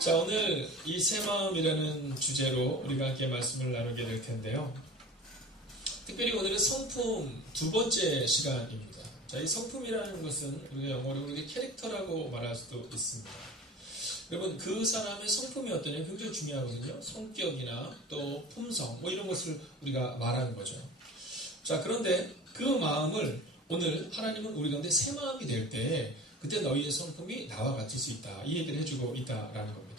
자, 오늘 이 새 마음이라는 주제로 우리가 함께 말씀을 나누게 될 텐데요. 특별히 오늘은 성품 두 번째 시간입니다. 자, 이 성품이라는 것은 우리가 영어로 우리 캐릭터라고 말할 수도 있습니다. 여러분, 그 사람의 성품이 어떠냐 굉장히 중요하거든요. 성격이나 또 품성 뭐 이런 것을 우리가 말하는 거죠. 자, 그런데 그 마음을 오늘 하나님은 우리 가운데 새 마음이 될 때 그때 너희의 성품이 나와 같을 수 있다. 이 얘기를 해주고 있다라는 겁니다.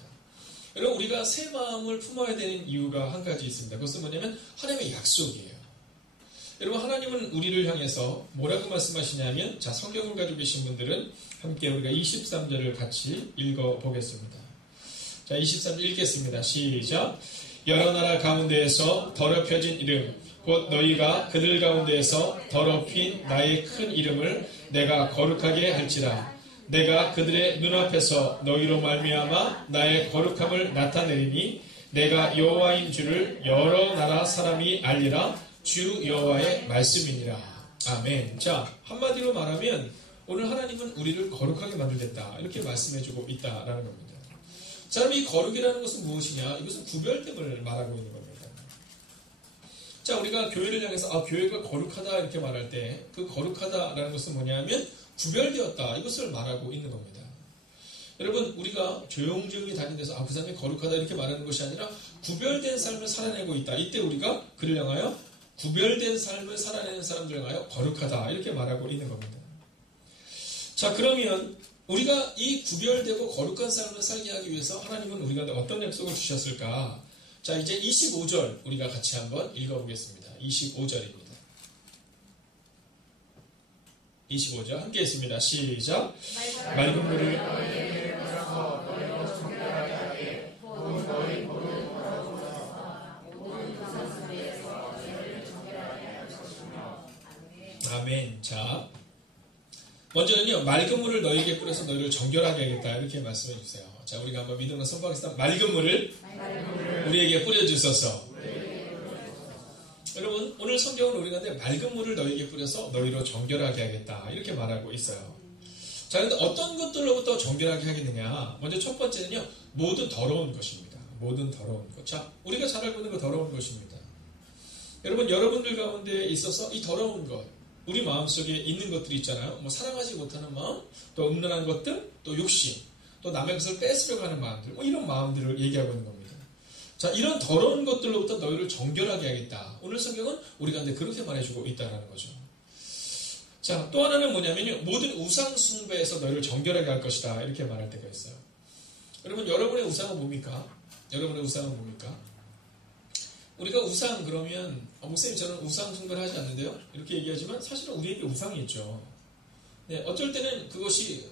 여러분, 우리가 새 마음을 품어야 되는 이유가 한 가지 있습니다. 그것은 뭐냐면 하나님의 약속이에요. 여러분, 하나님은 우리를 향해서 뭐라고 말씀하시냐면, 자, 성경을 가지고 계신 분들은 함께 우리가 23절을 같이 읽어보겠습니다. 자, 23절 읽겠습니다. 시작. 여러 나라 가운데에서 더럽혀진 이름, 곧 너희가 그들 가운데에서 더럽힌 나의 큰 이름을 내가 거룩하게 할지라. 내가 그들의 눈앞에서 너희로 말미암아 나의 거룩함을 나타내리니 내가 여호와인 줄을 여러 나라 사람이 알리라. 주 여호와의 말씀이니라. 아멘. 자, 한마디로 말하면 오늘 하나님은 우리를 거룩하게 만들겠다 이렇게 말씀해주고 있다라는 겁니다. 자, 그럼 이 거룩이라는 것은 무엇이냐? 이것은 구별됨을 말하고 있는 겁니다. 자, 우리가 교회를 향해서 교회가 거룩하다 이렇게 말할 때 그 거룩하다라는 것은 뭐냐면 구별되었다 이것을 말하고 있는 겁니다. 여러분, 우리가 조용조용히 다니면서 그 사람이 거룩하다 이렇게 말하는 것이 아니라 구별된 삶을 살아내고 있다. 이때 우리가 그를 향하여 구별된 삶을 살아내는 사람들을 향하여 거룩하다 이렇게 말하고 있는 겁니다. 자, 그러면 우리가 이 구별되고 거룩한 삶을 살게 하기 위해서 하나님은 우리가 어떤 약속을 주셨을까? 자, 이제 25절 우리가 같이 한번 읽어보겠습니다. 25절입니다. 25절 함께 했습니다. 시작. 맑은 물을 너희에게 뿌려서 너희로 정결하게 하게 곧 너희 모든 더러운 것에서 모든 가산수에서 너희를 정결하게 할 것이며. 아멘. 자, 먼저는요, 맑은 물을 너희에게 뿌려서 너희를 정결하게 하겠다 이렇게 말씀해 주세요. 자, 우리가 한번 믿음으로 선포하겠습니다. 맑은 물을 우리에게 뿌려주소서. 여러분, 오늘 성경은 우리가 맑은 물을 너희에게 뿌려서 너희로 정결하게 하겠다 이렇게 말하고 있어요. 자, 그런데 어떤 것들로부터 정결하게 하겠느냐? 먼저 첫 번째는요, 모든 더러운 것입니다. 모든 더러운 것. 자, 우리가 잘 알고 있는 거 더러운 것입니다. 여러분, 여러분들 가운데 있어서 이 더러운 것, 우리 마음속에 있는 것들이 있잖아요. 뭐 사랑하지 못하는 마음, 또 음란한 것들, 또 욕심, 또 남의 것을 뺏으려고 하는 마음들, 뭐 이런 마음들을 얘기하고 있는 겁니다. 자, 이런 더러운 것들로부터 너희를 정결하게 하겠다. 오늘 성경은 우리 가운데 그렇게 말해주고 있다는 거죠. 자, 또 하나는 뭐냐면요, 모든 우상 숭배에서 너희를 정결하게 할 것이다 이렇게 말할 때가 있어요. 여러분, 여러분의 우상은 뭡니까? 여러분의 우상은 뭡니까? 우리가 우상 그러면 목사님 저는 우상 숭배를 하지 않는데요 이렇게 얘기하지만 사실은 우리에게 우상이 있죠. 네, 어쩔 때는 그것이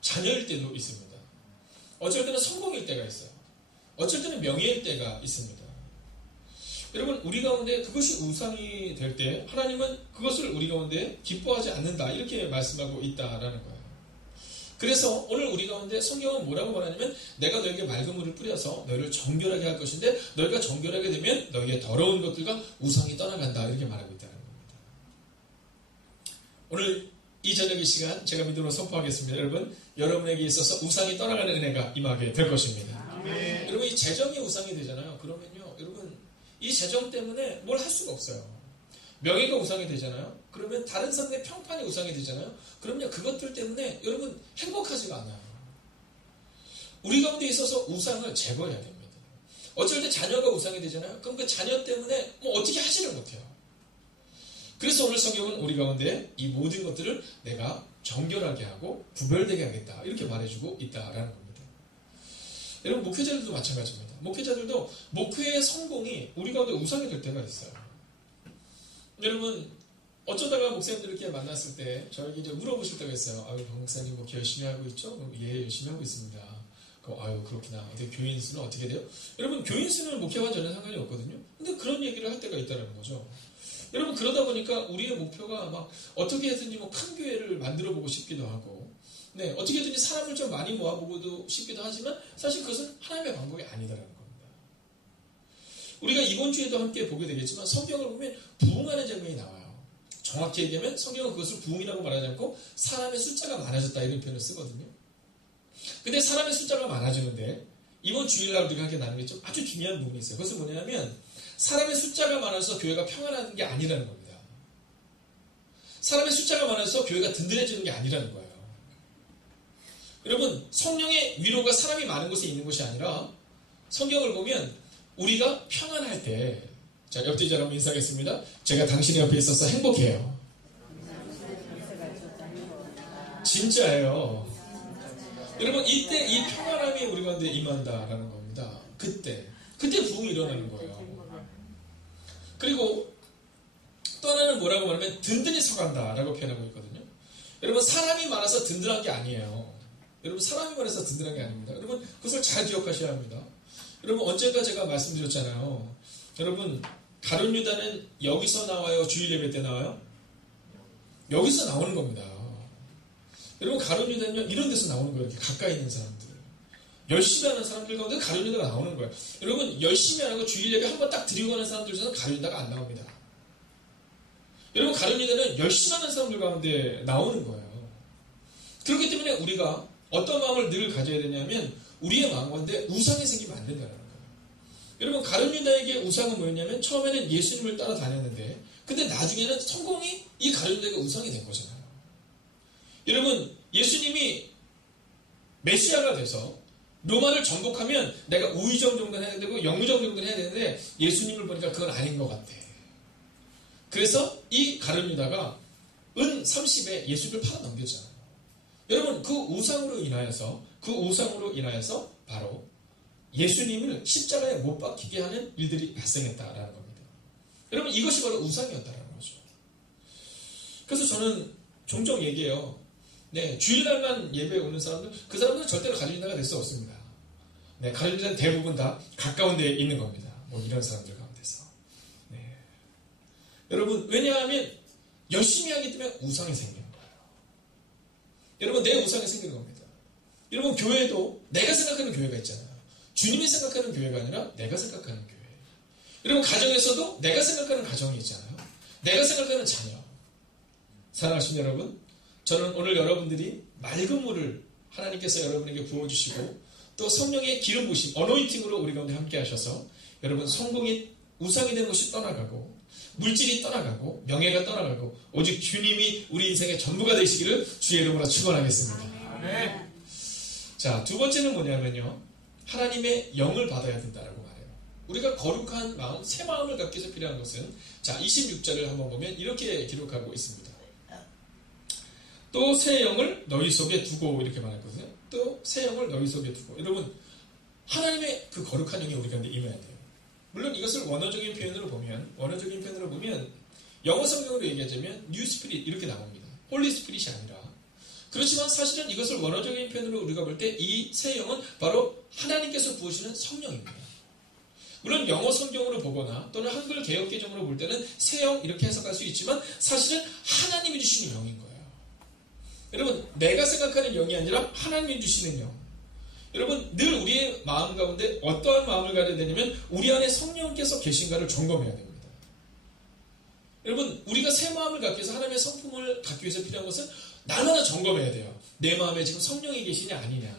자녀일 때도 있습니다. 어쩔 때는 성공일 때가 있어요. 어쩔 때는 명예일 때가 있습니다. 여러분, 우리 가운데 그것이 우상이 될 때 하나님은 그것을 우리 가운데 기뻐하지 않는다 이렇게 말씀하고 있다라는 거예요. 그래서 오늘 우리 가운데 성경은 뭐라고 말하냐면 내가 너에게 맑은 물을 뿌려서 너희를 정결하게 할 것인데 너희가 정결하게 되면 너희의 더러운 것들과 우상이 떠나간다 이렇게 말하고 있다는 겁니다. 오늘 이 저녁 이 시간 제가 믿음으로 선포하겠습니다. 여러분, 여러분에게 있어서 우상이 떠나가는 은혜가 임하게 될 것입니다. 아멘. 여러분, 이 재정이 우상이 되잖아요. 그러면요, 여러분, 이 재정 때문에 뭘 할 수가 없어요. 명예가 우상이 되잖아요. 그러면 다른 사람의 평판이 우상이 되잖아요. 그러면 그것들 때문에 여러분 행복하지가 않아요. 우리 가운데 있어서 우상을 제거해야 됩니다. 어쩔 때 자녀가 우상이 되잖아요. 그럼 그 자녀 때문에 뭐 어떻게 하지를 못해요. 그래서 오늘 성경은 우리 가운데 이 모든 것들을 내가 정결하게 하고 구별되게 하겠다 이렇게 말해주고 있다라는 겁니다. 여러분, 목회자들도 마찬가지입니다. 목회자들도 목회의 성공이 우리 가운데 우상이 될 때가 있어요. 여러분, 어쩌다가 목사님들 이렇게 만났을 때 저에게 이제 물어보실 때가 있어요. 목사님 목회 열심히 하고 있죠? 예, 열심히 하고 있습니다. 그렇구나. 어떻게 교인 수는 어떻게 돼요? 여러분, 교인 수는 목회와 전혀 상관이 없거든요. 근데 그런 얘기를 할 때가 있다는 거죠. 여러분, 그러다 보니까 우리의 목표가 막 어떻게든지 뭐 큰 교회를 만들어 보고 싶기도 하고, 네, 어떻게든지 사람을 좀 많이 모아보고도 싶기도 하지만 사실 그것은 하나님의 방법이 아니다라는 겁니다. 우리가 이번 주에도 함께 보게 되겠지만 성경을 보면 부흥하는 장면이 나와요. 정확히 얘기하면 성경은 그것을 부흥이라고 말하지 않고 사람의 숫자가 많아졌다 이런 표현을 쓰거든요. 근데 사람의 숫자가 많아지는데 이번 주일날 우리가 함께 나누는 게 좀 아주 중요한 부분이 있어요. 그것은 뭐냐면 사람의 숫자가 많아서 교회가 평안한 게 아니라는 겁니다. 사람의 숫자가 많아서 교회가 든든해지는 게 아니라는 거예요. 여러분, 성령의 위로가 사람이 많은 곳에 있는 것이 아니라 성경을 보면 우리가 평안할 때, 자, 옆뒤 사람 인사하겠습니다. 제가 당신의 옆에 있어서 행복해요. 진짜예요. 여러분, 이때 이 평안함이 우리 가운데 임한다라는 겁니다. 그때 부흥이 일어나는 거예요. 그리고 또 하나는 뭐라고 말하면 든든히 서간다라고 표현하고 있거든요. 여러분, 사람이 많아서 든든한 게 아니에요. 여러분, 사람이 많아서 든든한 게 아닙니다. 여러분, 그것을 잘 기억하셔야 합니다. 여러분, 언젠가 제가 말씀드렸잖아요. 여러분, 가룟 유다는 여기서 나와요? 주일 예배 때 나와요? 여기서 나오는 겁니다. 여러분, 가룟 유다는요, 이런 데서 나오는 거예요. 이렇게 가까이 있는 사람들. 열심히 하는 사람들 가운데 가룟 유다가 나오는 거예요. 여러분, 열심히 하고 주일 예배 한번 딱 드리고 가는 사람들 중에서는 가룟 유다가 안 나옵니다. 여러분, 가룟 유다는 열심히 하는 사람들 가운데 나오는 거예요. 그렇기 때문에 우리가 어떤 마음을 늘 가져야 되냐면 우리의 마음 가운데 우상이 생기면 안 된다는 거예요. 여러분, 가룟 유다에게 우상은 뭐였냐면 처음에는 예수님을 따라다녔는데 근데 나중에는 성공이 이 가룟 유다가 우상이 된 거잖아요. 여러분, 예수님이 메시아가 돼서 로마를 정복하면 내가 우의정 정도는 해야 되고 영의정 정도는 해야 되는데 예수님을 보니까 그건 아닌 것 같아. 그래서 이 가룟 유다가 은 30에 예수를 팔아넘겼잖아요. 여러분, 그 우상으로 인하여서 바로 예수님을 십자가에 못 박히게 하는 일들이 발생했다라는 겁니다. 여러분, 이것이 바로 우상이었다라는 거죠. 그래서 저는 종종 얘기해요. 네, 주일날만 예배에 오는 사람들, 그 사람들은 절대로 가룟 유다가 될 수 없습니다. 네, 가룟 유다는 대부분 다 가까운 데에 있는 겁니다. 뭐 이런 사람들 가운데서. 네. 여러분, 왜냐하면 열심히 하기 때문에 우상이 생기는 거예요. 여러분, 내 우상이 생기는 겁니다. 여러분, 교회도 내가 생각하는 교회가 있잖아요. 주님이 생각하는 교회가 아니라 내가 생각하는 교회. 여러분, 가정에서도 내가 생각하는 가정이 있잖아요. 내가 생각하는 자녀. 사랑하신 여러분, 저는 오늘 여러분들이 맑은 물을 하나님께서 여러분에게 부어주시고 또 성령의 기름 부으심, 어노인팅으로 우리 가운데 함께 하셔서 여러분 성공이 우상이 된 것이 떠나가고 물질이 떠나가고 명예가 떠나가고 오직 주님이 우리 인생의 전부가 되시기를 주의 이름으로 축원하겠습니다. 아멘. 자, 두 번째는 뭐냐면요, 하나님의 영을 받아야 된다라고 말해요. 우리가 거룩한 마음, 새 마음을 갖기 위해서 필요한 것은, 자, 26절을 한번 보면 이렇게 기록하고 있습니다. 또 새 영을 너희 속에 두고, 이렇게 말했거든요. 또 새 영을 너희 속에 두고. 여러분, 하나님의 그 거룩한 영이 우리 가운데 임해야 돼요. 물론 이것을 원어적인 표현으로 보면 영어 성경으로 얘기하자면 뉴 스피릿 이렇게 나옵니다. 홀리 스피릿이 아니라. 그렇지만 사실은 이것을 원어적인 표현으로 우리가 볼 때 이 새 영은 바로 하나님께서 부으시는 성령입니다. 물론 영어 성경으로 보거나 또는 한글 개역 개정으로 볼 때는 새 영 이렇게 해석할 수 있지만 사실은 하나님이 주시는 영인 거예요. 여러분, 내가 생각하는 영이 아니라 하나님이 주시는 영. 여러분, 늘 우리의 마음 가운데 어떠한 마음을 가져야 되냐면 우리 안에 성령께서 계신가를 점검해야 됩니다. 여러분, 우리가 새 마음을 갖기 위해서 하나님의 성품을 갖기 위해서 필요한 것은 날마다 점검해야 돼요. 내 마음에 지금 성령이 계시냐 아니냐.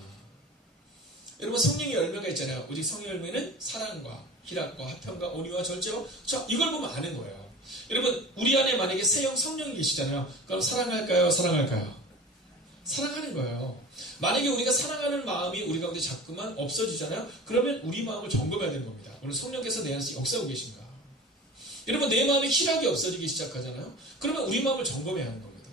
여러분, 성령의 열매가 있잖아요. 오직 성령의 열매는 사랑과 희락과 화평과 온유와 절제와, 자, 이걸 보면 아는 거예요. 여러분, 우리 안에 만약에 새 영 성령이 계시잖아요. 그럼 사랑할까요? 사랑하는 거예요. 만약에 우리가 사랑하는 마음이 우리 가운데 자꾸만 없어지잖아요. 그러면 우리 마음을 점검해야 되는 겁니다. 오늘 성령께서 내 안에서 역사하고 계신가? 여러분, 내 마음에 희락이 없어지기 시작하잖아요. 그러면 우리 마음을 점검해야 하는 겁니다.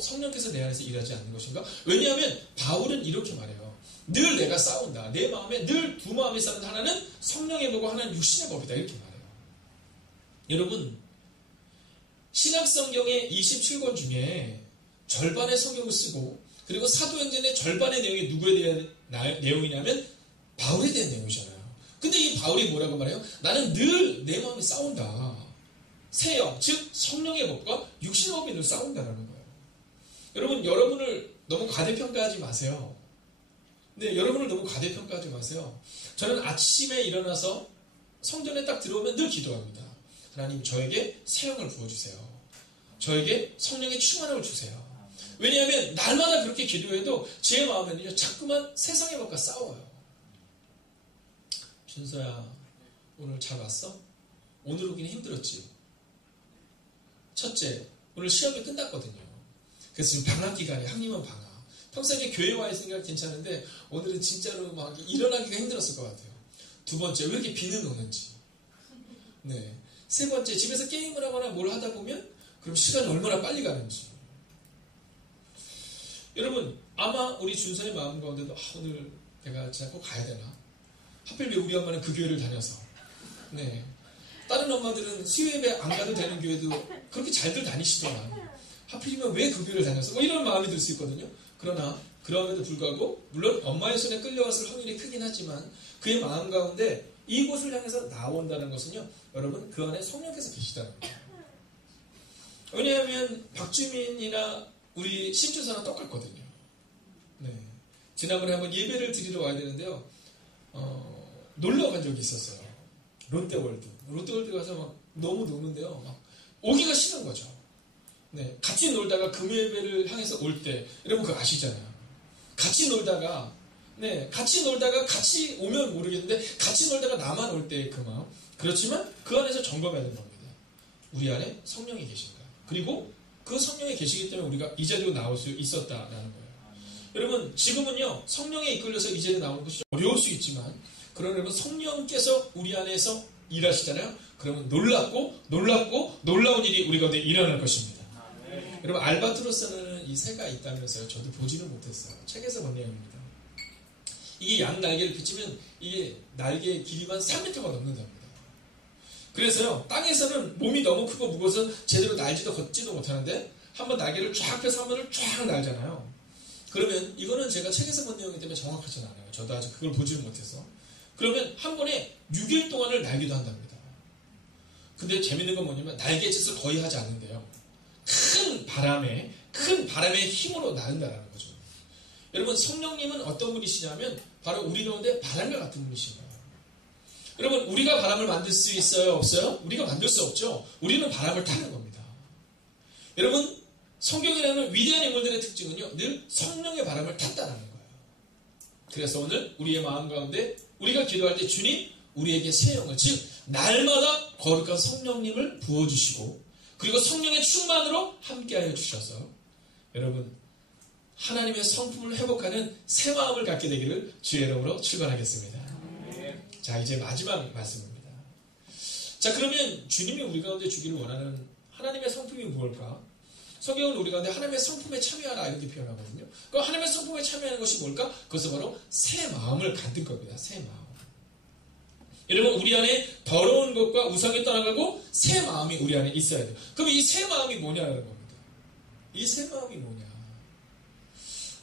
성령께서 내 안에서 일하지 않는 것인가? 왜냐하면 바울은 이렇게 말해요. 늘 내가 싸운다. 내 마음에 늘 두 마음이 싸운다. 하나는 성령의 법이고 하나는 육신의 법이다. 이렇게 말해요. 여러분, 신약성경의 27권 중에 절반의 성경을 쓰고 그리고 사도행전의 절반의 내용이 누구에 대한 내용이냐면 바울에 대한 내용이잖아요. 근데 이 바울이 뭐라고 말해요? 나는 늘 내 마음이 싸운다. 새 영, 즉 성령의 법과 육신의 법이 늘 싸운다라는 거예요. 여러분, 여러분을 너무 과대평가하지 마세요. 네, 여러분을 너무 과대평가하지 마세요. 저는 아침에 일어나서 성전에 딱 들어오면 늘 기도합니다. 하나님, 저에게 새 영을 부어주세요. 저에게 성령의 충만함을 주세요. 왜냐하면 날마다 그렇게 기도해도 제 마음에는요, 자꾸만 세상의 법과 싸워요. 준서야, 오늘 잘 왔어? 오늘 오긴 힘들었지? 첫째, 오늘 시험이 끝났거든요. 그래서 지금 방학 기간에 학림은 방학. 평소에 교회 와 있으니까 괜찮은데 오늘은 진짜로 막 일어나기가 힘들었을 것 같아요. 두 번째, 왜 이렇게 비는 오는지. 네. 세 번째, 집에서 게임을 하거나 뭘 하다 보면 그럼 시간이 얼마나 빨리 가는지. 여러분, 아마 우리 준서의 마음 가운데도 오늘 내가 진짜 꼭 가야 되나? 하필 왜 우리 엄마는 그 교회를 다녀서. 네. 다른 엄마들은 수요예배 안 가도 되는 교회도 그렇게 잘들 다니시더만. 하필이면 왜 그 교회를 다녀서? 뭐 이런 마음이 들 수 있거든요. 그러나 그럼에도 불구하고 물론 엄마의 손에 끌려왔을 확률이 크긴 하지만 그의 마음 가운데 이곳을 향해서 나온다는 것은요. 여러분 그 안에 성령께서 계시다는 거예요. 왜냐하면 박주민이나 우리 신주사는 똑같거든요. 네. 지난번에 한번 예배를 드리러 와야 되는데요. 놀러 간 적이 있었어요. 롯데월드. 롯데월드 가서 막 너무 노는데요. 막 오기가 싫은 거죠. 네. 같이 놀다가 금요예배를 향해서 올 때, 여러분 그거 아시잖아요. 같이 놀다가 같이 오면 모르겠는데 같이 놀다가 나만 올 때의 그 마음. 그렇지만 그 안에서 점검해야 되는 겁니다. 우리 안에 성령이 계신가. 그리고 그 성령이 계시기 때문에 우리가 이 자리로 나올 수 있었다라는 거예요. 여러분 지금은요 성령에 이끌려서 이 자리에 나오는 것이 어려울 수 있지만 그러나 여러분 성령께서 우리 안에서 일하시잖아요. 그러면 놀라운 일이 우리 가운데 일어날 것입니다. 여러분 알바트로스는 이 새가 있다면서요. 저도 보지는 못했어요. 책에서 본 내용입니다. 이게 양 날개를 펼치면 이게 날개의 길이만 3m가 넘는답니다. 그래서요 땅에서는 몸이 너무 크고 무거워서 제대로 날지도 걷지도 못하는데 한번 날개를 쫙 펴서 한 번을 쫙 날잖아요. 그러면 이거는 제가 책에서 본 내용이기 때문에 정확하지는 않아요. 저도 아직 그걸 보지를 못해서. 그러면 한 번에 6일 동안을 날기도 한답니다. 근데 재밌는 건 뭐냐면 날개짓을 거의 하지 않는데요. 큰 바람의 힘으로 나른다는 거죠. 여러분 성령님은 어떤 분이시냐면 바로 우리 가운데 바람과 같은 분이신 거예요. 여러분 우리가 바람을 만들 수 있어요? 없어요? 우리가 만들 수 없죠. 우리는 바람을 타는 겁니다. 여러분 성경이라는 위대한 인물들의 특징은요. 늘 성령의 바람을 탔다는 거예요. 그래서 오늘 우리의 마음 가운데 우리가 기도할 때 주님 우리에게 새 영을 즉 날마다 거룩한 성령님을 부어주시고 그리고 성령의 충만으로 함께하여 주셔서 여러분 하나님의 성품을 회복하는 새 마음을 갖게 되기를 주의 이름으로 축원하겠습니다. 자 이제 마지막 말씀입니다. 자 그러면 주님이 우리 가운데 주기를 원하는 하나님의 성품이 무엇일까? 성경은 우리 가운데 하나님의 성품에 참여하라 이렇게 표현하거든요. 그 하나님의 성품에 참여하는 것이 뭘까? 그것은 바로 새 마음을 갖는 겁니다. 새 마음. 여러분 우리 안에 더러운 것과 우상이 떠나가고 새 마음이 우리 안에 있어야 돼요. 그럼 이 새 마음이 뭐냐는 겁니다. 이 새 마음이 뭐냐.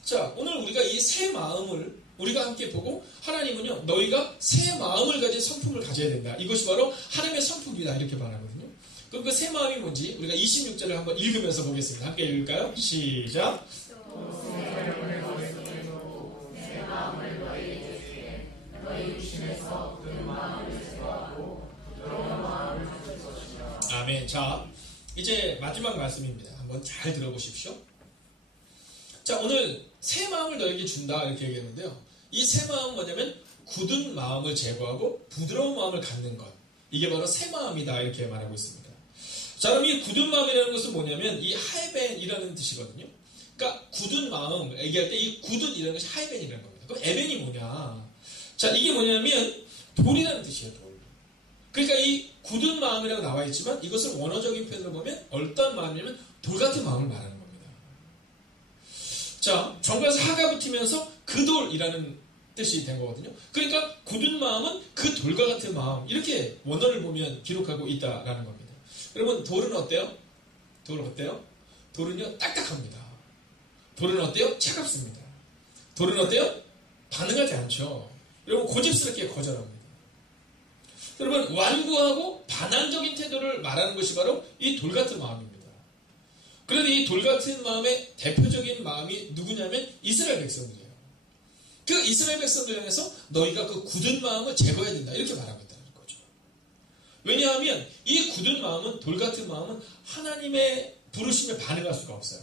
자 오늘 우리가 이 새 마음을 우리가 함께 보고 하나님은요 너희가 새 마음을 가진 성품을 가져야 된다. 이것이 바로 하나님의 성품이다 이렇게 말하거든요. 그럼 그 새 마음이 뭔지 우리가 26절을 한번 읽으면서 보겠습니다. 함께 읽을까요? 시작. 아멘. 자 이제 마지막 말씀입니다. 한번 잘 들어보십시오. 자 오늘 새 마음을 너에게 준다 이렇게 얘기했는데요. 이 새 마음은 뭐냐면 굳은 마음을 제거하고 부드러운 마음을 갖는 것. 이게 바로 새 마음이다 이렇게 말하고 있습니다. 자 그럼 이 굳은 마음이라는 것은 뭐냐면 이 하에벤이라는 뜻이거든요. 그러니까 굳은 마음 얘기할 때 이 굳은이라는 것이 하에벤이라는 겁니다. 그럼 에벤이 뭐냐. 자 이게 뭐냐면 돌이라는 뜻이에요. 돌. 그러니까 이 굳은 마음이라고 나와 있지만 이것을 원어적인 표현으로 보면 어떤 마음이냐면 돌 같은 마음을 말하는 겁니다. 자 정관에서 하가 붙이면서 그 돌이라는 뜻이 된 거거든요. 그러니까 굳은 마음은 그 돌과 같은 마음 이렇게 원어를 보면 기록하고 있다라는 겁니다. 여러분 돌은 어때요? 돌은 어때요? 돌은요 딱딱합니다. 돌은 어때요? 차갑습니다. 돌은 어때요? 반응하지 않죠. 여러분 고집스럽게 거절합니다. 여러분 완고하고 반항적인 태도를 말하는 것이 바로 이 돌 같은 마음입니다. 그런데 이 돌 같은 마음의 대표적인 마음이 누구냐면 이스라엘 백성들이에요. 그 이스라엘 백성들 향해서 너희가 그 굳은 마음을 제거해야 된다 이렇게 말하고 있다는 거죠. 왜냐하면 이 굳은 마음은 돌 같은 마음은 하나님의 부르심에 반응할 수가 없어요.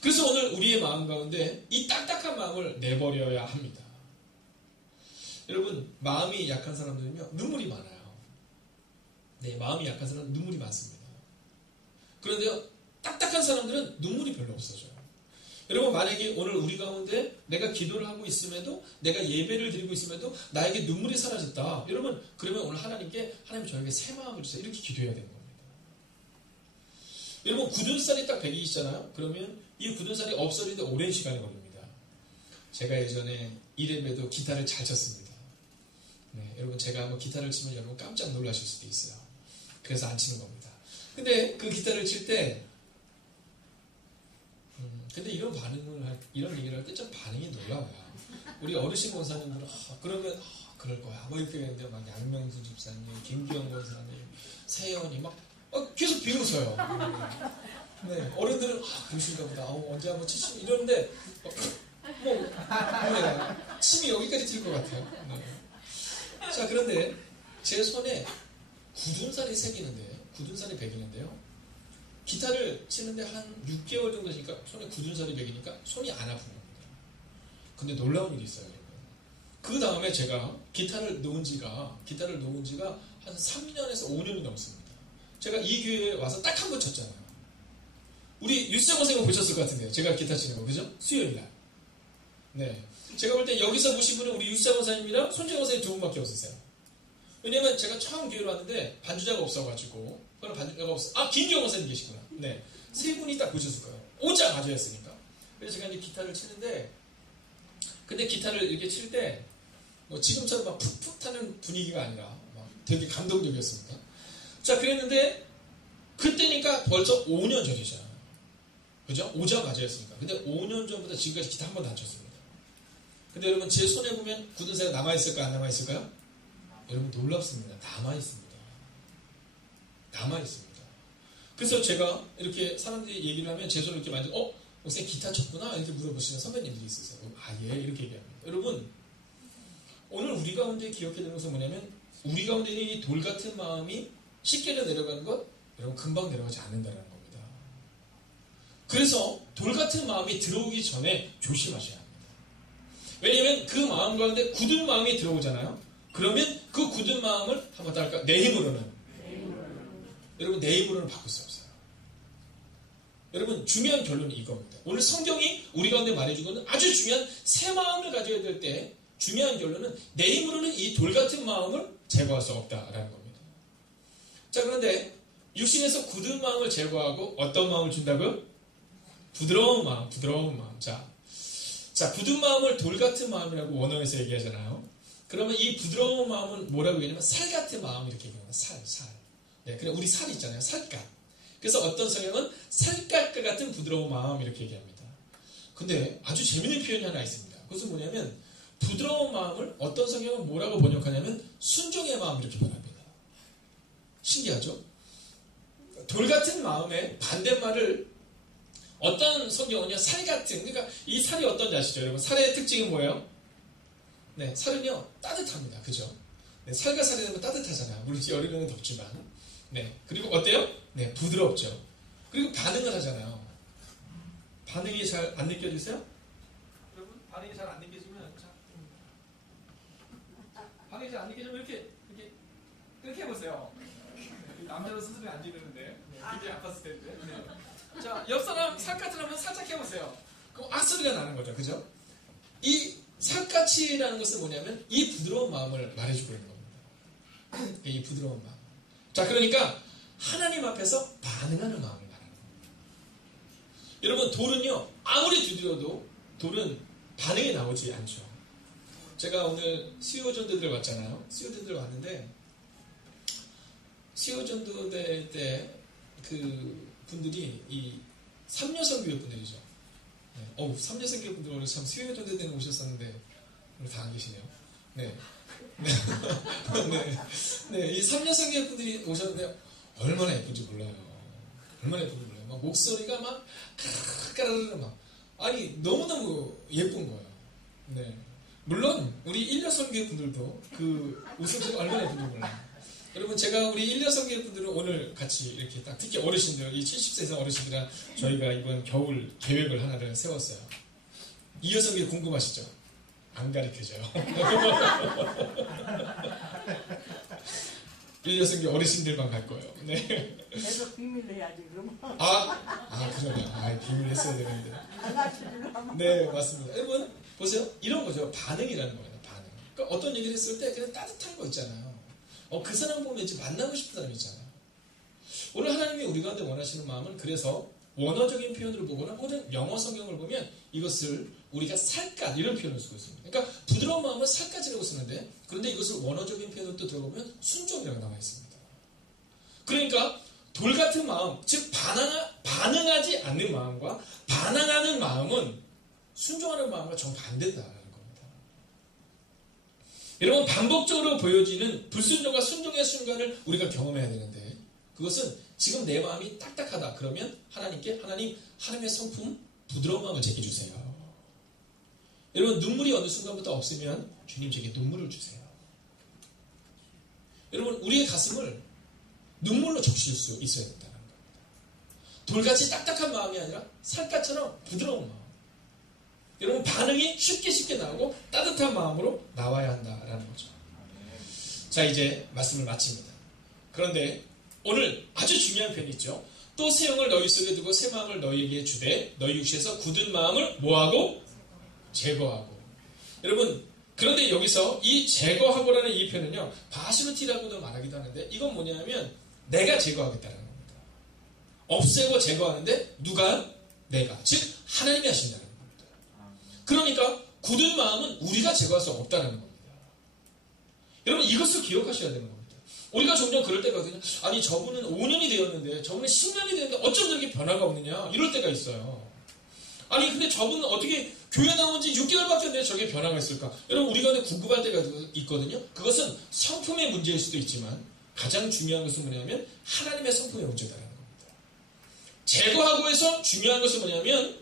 그래서 오늘 우리의 마음 가운데 이 딱딱한 마음을 내버려야 합니다. 여러분, 마음이 약한 사람들은요, 눈물이 많아요. 네, 마음이 약한 사람은 눈물이 많습니다. 그런데요, 딱딱한 사람들은 눈물이 별로 없어져요. 여러분, 만약에 오늘 우리 가운데 내가 기도를 하고 있음에도, 내가 예배를 드리고 있음에도 나에게 눈물이 사라졌다. 여러분, 그러면 오늘 하나님께, 하나님 저에게 새 마음을 주세요. 이렇게 기도해야 되는 겁니다. 여러분, 굳은 살이 딱 100이시잖아요? 그러면 이 굳은 살이 없어지는데 오랜 시간이 걸립니다. 제가 예전에 이래봬도 기타를 잘 쳤습니다. 네, 여러분, 제가 한번 기타를 치면 여러분 깜짝 놀라실 수도 있어요. 그래서 안 치는 겁니다. 근데 그 기타를 칠 때, 근데 이런 이런 얘기를 할 때 좀 반응이 놀라워요. 우리 어르신 권사님들은, 그러면, 그럴 거야. 뭐 이렇게 했는데, 막 양명수 집사님, 김기영 권사님, 세연이 막, 계속 비웃어요. 네, 어른들은, 그러신가 보다. 언제 한번 치시면 이러는데, 네, 침이 여기까지 튈 것 같아요. 네. 자, 그런데 제 손에 굳은 살이 굳은 살이 배기는데요. 기타를 치는데 한 6개월 정도 되니까 손에 굳은 살이 배기니까 손이 안 아픈 겁니다. 근데 놀라운 일이 있어요, 여러분. 그 다음에 제가 기타를 놓은 지가 한 3년에서 5년이 넘습니다. 제가 이 교회에 와서 딱 한 번 쳤잖아요. 우리 유세원 선생님 보셨을 것 같은데요. 제가 기타 치는 거, 그죠? 수요일날. 네. 제가 볼 때 여기서 보신 분은 우리 유세원 선생님이랑 손재원 선생님 두 분밖에 없었어요. 왜냐면 제가 처음 교회로 왔는데 반주자가 없어가지고, 김기영 선생님 계시구나. 네. 세 분이 딱 보셨을 거예요. 오자마자 했으니까. 그래서 제가 이제 기타를 치는데, 근데 기타를 이렇게 칠 때, 지금처럼 막 푹푹 타는 분위기가 아니라, 막 되게 감동적이었습니다. 자, 그랬는데, 그때니까 벌써 5년 전이잖아요. 그죠? 오자마자 했으니까. 근데 5년 전부터 지금까지 기타 한 번도 안 쳤습니다. 근데 여러분, 제 손에 보면 굳은 살이 남아있을까요? 안 남아있을까요? 여러분, 놀랍습니다. 남아있습니다. 남아있습니다. 그래서 제가 이렇게 사람들이 얘기를 하면 제 손을 이렇게 만지고, 목사님 기타 쳤구나? 이렇게 물어보시는 선배님들이 있으세요. 예, 이렇게 얘기합니다. 여러분, 오늘 우리 가운데 기억해야 되는 것은 뭐냐면, 우리 가운데 있는 이 돌 같은 마음이 씻겨져 내려가는 것, 여러분, 금방 내려가지 않는다는 겁니다. 그래서 돌 같은 마음이 들어오기 전에 조심하셔야 합니다. 왜냐하면 그 마음 가운데 굳은 마음이 들어오잖아요. 그러면 그 굳은 마음을 한번 따를까? 내 힘으로는. 여러분, 내 힘으로는 바꿀 수 없어요. 여러분, 중요한 결론이 이겁니다. 오늘 성경이 우리 가운데 말해주고는 아주 중요한 새 마음을 가져야 될 때 중요한 결론은 내 힘으로는 이 돌 같은 마음을 제거할 수 없다라는 겁니다. 자, 그런데 육신에서 굳은 마음을 제거하고 어떤 마음을 준다고요? 부드러운 마음. 자, 굳은 마음을 돌 같은 마음이라고 원어에서 얘기하잖아요. 그러면 이 부드러운 마음은 뭐라고 얘기하냐면 살 같은 마음 이렇게 얘기합니다. 살. 네, 그냥 우리 살 있잖아요. 살갗. 그래서 어떤 성경은 살갗과 같은 부드러운 마음 이렇게 얘기합니다. 근데 아주 재밌는 표현이 하나 있습니다. 그것은 뭐냐면 부드러운 마음을 어떤 성경은 뭐라고 번역하냐면 순종의 마음 이렇게 번역합니다. 신기하죠? 돌 같은 마음의 반대말을 어떤 성경은요, 살 같은, 그러니까 이 살이 어떤지 아시죠? 여러분, 살의 특징은 뭐예요? 네, 살은요, 따뜻합니다. 그죠? 네, 살과 살이 되면 따뜻하잖아요. 물론 여름에는 덥지만. 네, 그리고 어때요? 네, 부드럽죠. 그리고 반응을 하잖아요. 반응이 잘 안 느껴지세요? 여러분, 반응이 잘 안 느껴지면, 반응이 잘 안 느껴지면 이렇게 해보세요. 남자로 스스로 안 지르는데, 굉장히 아팠을 텐데. 네. 자, 옆 사람 살갗을 한번 살짝 해보세요. 그럼 소리가 나는 거죠. 그죠? 이 살갗이라는 것은 뭐냐면 이 부드러운 마음을 말해주고 있는 겁니다. 이 부드러운 마음. 자, 그러니까 하나님 앞에서 반응하는 마음을 말하는 겁니다. 여러분, 돌은요, 아무리 두드려도 돌은 반응이 나오지 않죠. 제가 오늘 수요전도들 왔잖아요. 수요전도들 왔는데 수요전도대 때 그 분들이 이 삼여성교회 분들이죠. 네. 삼여성교회 분들 오늘 참 수요전도 때는 오셨었는데 오늘 다 안 계시네요. 네. 네. 이 삼여성교회 분들이 오셨는데 얼마나 예쁜지 몰라요. 막 목소리가 막 까르르 막 너무너무 예쁜 거예요. 네. 물론 우리 일려성교회 분들도 그 웃음소리가 얼마나 예쁜지 몰라요. 여러분, 제가 우리 일려성교회 분들은 오늘 같이 이렇게 딱 특히 어르신들, 이 70세 이상 어르신들이랑 저희가 이번 겨울 계획을 하나를 세웠어요. 이여성교회 궁금하시죠? 안 가르쳐줘요. 일여성교 어르신들만 갈 거예요. 네. 계속 비밀로 해야지 그러면. 그러네요. 비밀 했어야 되는데. 안 가르치려면. 네, 맞습니다. 여러분 보세요. 이런 거죠. 반응이라는 거예요. 반응. 그러니까 어떤 얘기를 했을 때 그냥 따뜻한 거 있잖아요. 그 사람 보면 이제 만나고 싶은 사람 있잖아요. 오늘 하나님이 우리 가운데 원하시는 마음은 그래서 원어적인 표현으로 보거나 혹은 영어 성경을 보면 이것을 우리가 살갗 이런 표현을 쓰고 있습니다. 그러니까 부드러운 마음은 살갗이라고 쓰는데 그런데 이것을 원어적인 표현으로 또 들어보면 순종이라고 나와 있습니다. 그러니까 돌 같은 마음, 즉 반응하지 않는 마음과 반항하는 마음은 순종하는 마음과 정반대다라는 겁니다. 여러분 반복적으로 보여지는 불순종과 순종의 순간을 우리가 경험해야 되는데 그것은 지금 내 마음이 딱딱하다. 그러면 하나님께 하나님의 성품 부드러운 마음을 제게 주세요. 여러분 눈물이 어느 순간부터 없으면 주님 제게 눈물을 주세요. 여러분 우리의 가슴을 눈물로 적실 수 있어야 된다는 겁니다. 돌같이 딱딱한 마음이 아니라 살갗처럼 부드러운 마음. 여러분 반응이 쉽게 나오고 따뜻한 마음으로 나와야 한다라는 거죠. 자 이제 말씀을 마칩니다. 그런데 오늘 아주 중요한 편이 있죠. 또 새 영을 너희 속에 두고 새 마음을 너희에게 주되 너희 육체에서 굳은 마음을 뭐하고? 제거하고. 여러분 그런데 여기서 이 제거하고라는 이 표현은요. 바시루티라고도 말하기도 하는데 이건 뭐냐면 내가 제거하겠다는 겁니다. 없애고 제거하는데 누가? 내가. 즉 하나님이 하신다는 겁니다. 그러니까 굳은 마음은 우리가 제거할 수 없다는 겁니다. 여러분 이것을 기억하셔야 되는 겁니다. 우리가 종종 그럴 때가 있거든요. 아니 저분은 5년이 되었는데 저분은 10년이 되었는데 어쩜 저렇게 변화가 없느냐 이럴 때가 있어요. 아니 근데 저분은 어떻게 교회 나온 지 6개월밖에 안 돼서 저게 변화가 있을까? 여러분 우리가 궁금할 때가 있거든요. 그것은 성품의 문제일 수도 있지만 가장 중요한 것은 뭐냐면 하나님의 성품의 문제다라는 겁니다. 제거하고 해서 중요한 것은 뭐냐면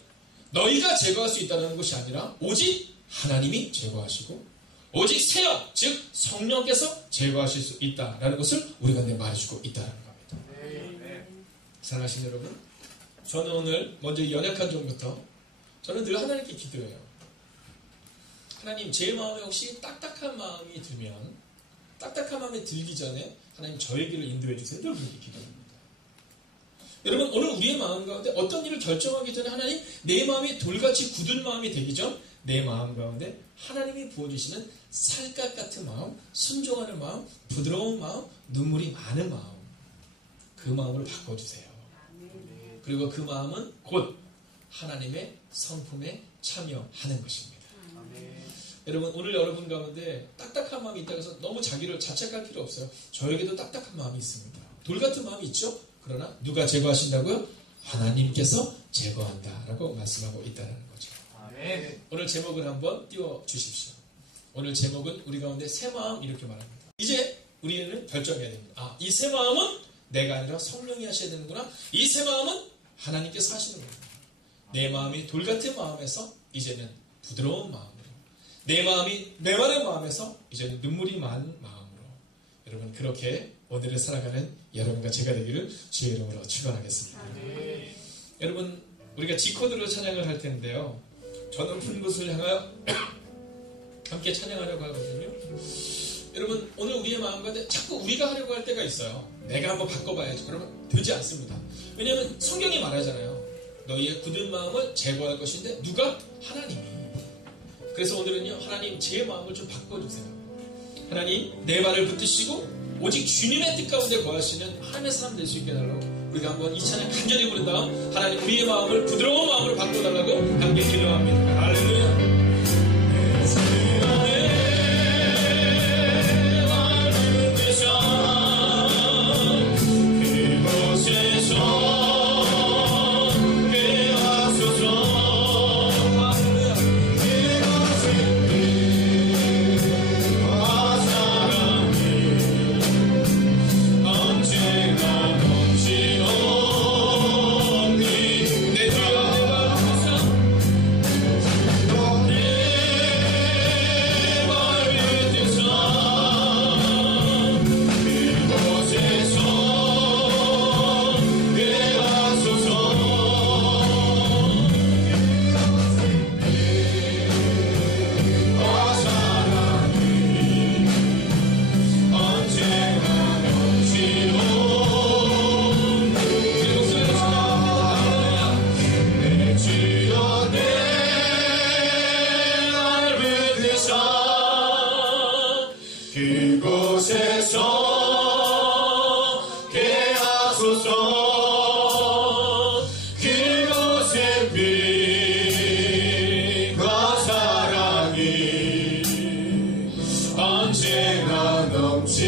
너희가 제거할 수 있다는 것이 아니라 오직 하나님이 제거하시고 오직 세영, 즉 성령께서 제거하실 수 있다라는 것을 우리가 말해주고 있다는 겁니다. 사랑하신 여러분, 저는 오늘 먼저 연약한 점부터 저는 늘 하나님께 기도해요. 하나님, 제 마음에 혹시 딱딱한 마음이 들면 딱딱한 마음이 들기 전에 하나님 저의 길을 인도해 주세요. 늘 그렇게 기도합니다. 여러분 오늘 우리의 마음 가운데 어떤 일을 결정하기 전에 하나님 내 마음이 돌같이 굳은 마음이 되기 전 내 마음 가운데 하나님이 부어주시는 살갗 같은 마음, 순종하는 마음, 부드러운 마음, 눈물이 많은 마음 그 마음을 바꿔주세요. 그리고 그 마음은 곧 하나님의 성품에 참여하는 것입니다. 여러분 오늘 여러분 가운데 딱딱한 마음이 있다고 해서 너무 자기를 자책할 필요 없어요. 저에게도 딱딱한 마음이 있습니다. 돌 같은 마음이 있죠? 그러나 누가 제거하신다고요? 하나님께서 제거한다라고 말씀하고 있다는 거죠. 오늘 제목을 한번 띄워주십시오. 오늘 제목은 우리 가운데 새 마음 이렇게 말합니다. 이제 우리는 결정해야 됩니다. 이 새 마음은 내가 아니라 성령이 하셔야 되는구나. 이 새 마음은 하나님께서 하시는 겁니다. 내 마음이 돌 같은 마음에서 이제는 부드러운 마음으로 내 마음이 메마른 마음에서 이제는 눈물이 많은 마음으로 여러분 그렇게 오늘을 살아가는 여러분과 제가 되기를 주의 이름으로 축원하겠습니다. 여러분 우리가 G코드로 찬양을 할 텐데요. 저 높은 곳을 향하여 함께 찬양하려고 하거든요. 여러분 오늘 우리의 마음 가운데 자꾸 우리가 하려고 할 때가 있어요. 내가 한번 바꿔봐야지. 그러면 되지 않습니다. 왜냐하면 성경이 말하잖아요. 너희의 굳은 마음을 제거할 것인데 누가? 하나님이. 그래서 오늘은요. 하나님 제 마음을 좀 바꿔주세요. 하나님 내 말을 붙드시고 오직 주님의 뜻 가운데 거하시는 하나님의 사람 될 수 있게 해달라고 우리가 한번 이 찬양 간절히 부른 다음 하나님 우리의 마음을 부드러운 마음으로 바꿔달라고 함께 기도합니다. 할렐루야. 내 빛과 사랑이 언제나 넘치옵니다.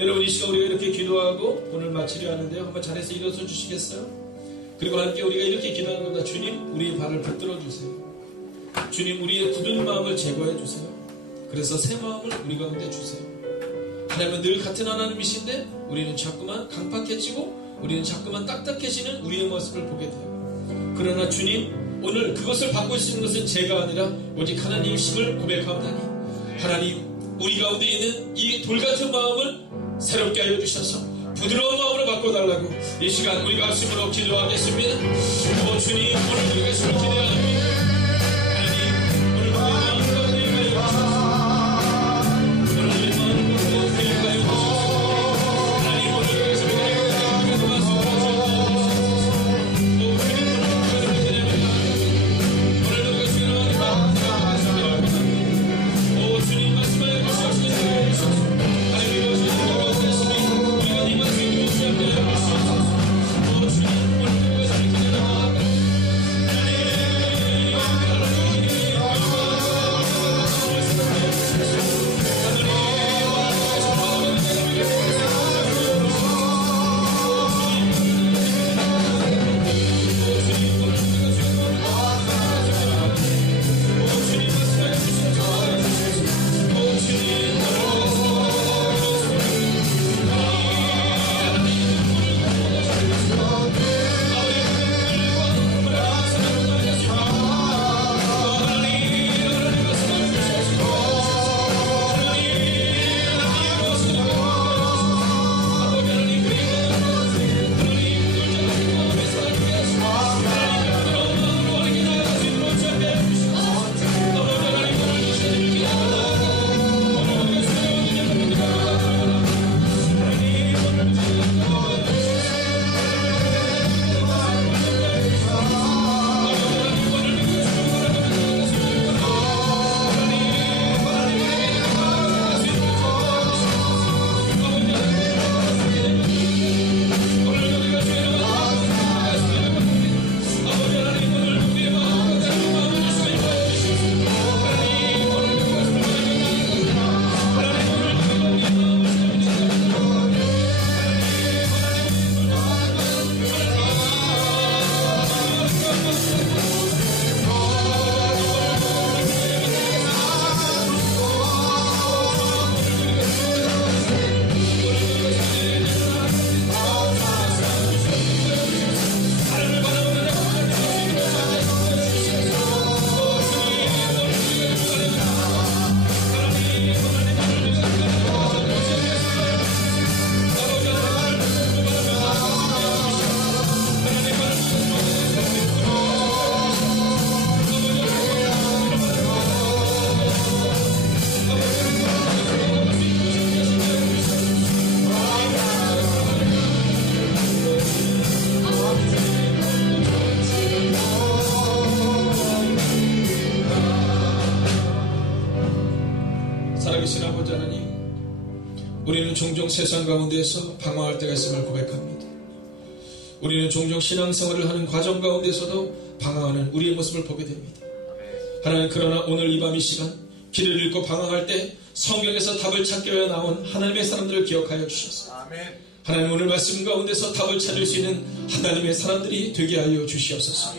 여러분, 이 시간 우리가 이렇게 기도하고 오늘 마치려 하는데요. 한번 자리에서 일어서 주시겠어요? 그리고 함께 우리가 이렇게 기도하는 겁니다. 주님, 우리의 발을 붙들어 주세요. 주님, 우리의 굳은 마음을 제거해 주세요. 그래서 새 마음을 우리 가운데 주세요. 하나님은 늘 같은 하나님이신데 우리는 자꾸만 강팍해지고 우리는 자꾸만 딱딱해지는 우리의 모습을 보게 돼요. 그러나 주님, 오늘 그것을 바꿀 수 있는 것은 제가 아니라 오직 하나님이심을 고백하오나니, 하나님, 우리 가운데 있는 이 돌같은 마음을 새롭게 하여 주셔서 부드러운 마음으로 바꿔달라고 이 시간 우리 가슴으로 기도하겠습니다. 오 주님, 오늘 우리 가슴을 기대합니다. 하나님, 오늘 우리의 마음 가운데 임하여 주셔서, 오늘 우리의 마음 가운데 임하여 주셔서, 하나님, 오늘 우리 가슴을 기대하고 말씀하셔서, 오 주님, 오늘 우리 가슴을 기대합니다. 오늘 우리 가슴을 기대합니다. 오 주님, 말씀하여 주시옵소서. 하나님, 이것이 우리가 가운데 있으니 우리가 이 말씀을 묵상하여 주시옵소서. 오 주님, 오늘 우리 가슴을 기대합니다. 살아계신 아버지 하나님, 우리는 종종 세상 가운데서 방황할 때가 있음을 고백합니다. 우리는 종종 신앙생활을 하는 과정 가운데서도 방황하는 우리의 모습을 보게 됩니다. 하나님, 그러나 오늘 이 밤 이 시간 길을 잃고 방황할 때 성경에서 답을 찾기 위해 나온 하나님의 사람들을 기억하여 주셔서, 하나님, 오늘 말씀 가운데서 답을 찾을 수 있는 하나님의 사람들이 되게 하여 주시옵소서.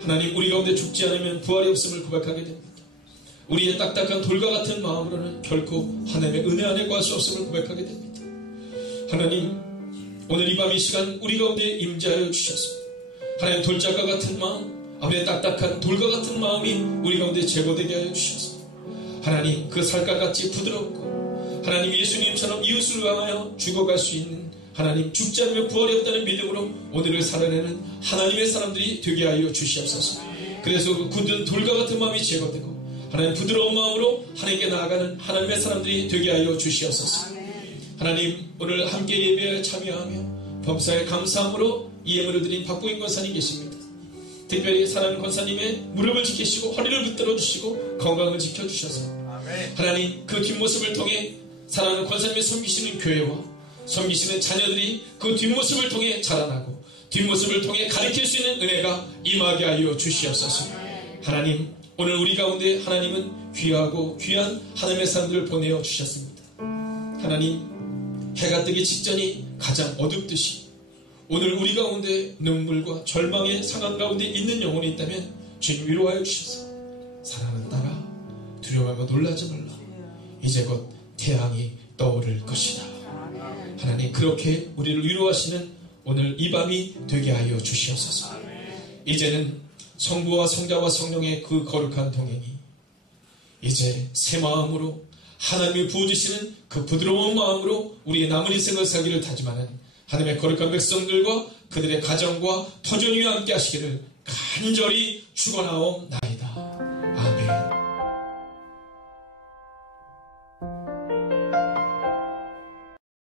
하나님, 우리 가운데 죽지 않으면 부활이 없음을 고백하게 됩니다. 우리의 딱딱한 돌과 같은 마음으로는 결코 하나님의 은혜 안에 구할 수 없음을 고백하게 됩니다. 하나님, 오늘 이 밤 이 시간 우리 가운데 임재하여 주셔서 하나님, 돌짝과 같은 마음, 아버지의 딱딱한 돌과 같은 마음이 우리 가운데 제거되게 하여 주셔서 하나님, 그 살갗같이 부드럽고 하나님 예수님처럼 이웃을 향하여 죽어갈 수 있는, 하나님, 죽지 않으면 부활이 없다는 믿음으로 오늘을 살아내는 하나님의 사람들이 되게 하여 주시옵소서. 그래서 그 굳은 돌과 같은 마음이 제거되고 하나님, 부드러운 마음으로 하나님께 나아가는 하나님의 사람들이 되게 하여 주시옵소서. 하나님, 오늘 함께 예배에 참여하며 범사에 감사함으로 이 예물을 드린 박부인 권사님 계십니다. 특별히 사랑하는 권사님의 무릎을 지키시고 허리를 붙들어 주시고 건강을 지켜주셔서 하나님, 그 뒷모습을 통해 사랑하는 권사님의 섬기시는 교회와 섬기시는 자녀들이 그 뒷모습을 통해 자라나고 뒷모습을 통해 가르칠 수 있는 은혜가 임하게 하여 주시옵소서. 하나님, 오늘 우리 가운데 하나님은 귀하고 귀한 하나님의 사람들을 보내어 주셨습니다. 하나님, 해가 뜨기 직전이 가장 어둡듯이 오늘 우리 가운데 눈물과 절망의 상황 가운데 있는 영혼이 있다면 주님 위로하여 주셔서 사랑하는 딸아, 두려워하고 놀라지 말라. 이제 곧 태양이 떠오를 것이다. 하나님, 그렇게 우리를 위로하시는 오늘 이 밤이 되게 하여 주시옵소서. 이제는 성부와 성자와 성령의 그 거룩한 동행이 이제 새 마음으로 하나님이 부어주시는 그 부드러운 마음으로 우리의 남은 인생을 살기를 다짐하는 하나님의 거룩한 백성들과 그들의 가정과 터전 위에 함께 하시기를 간절히 축원하옵나이다.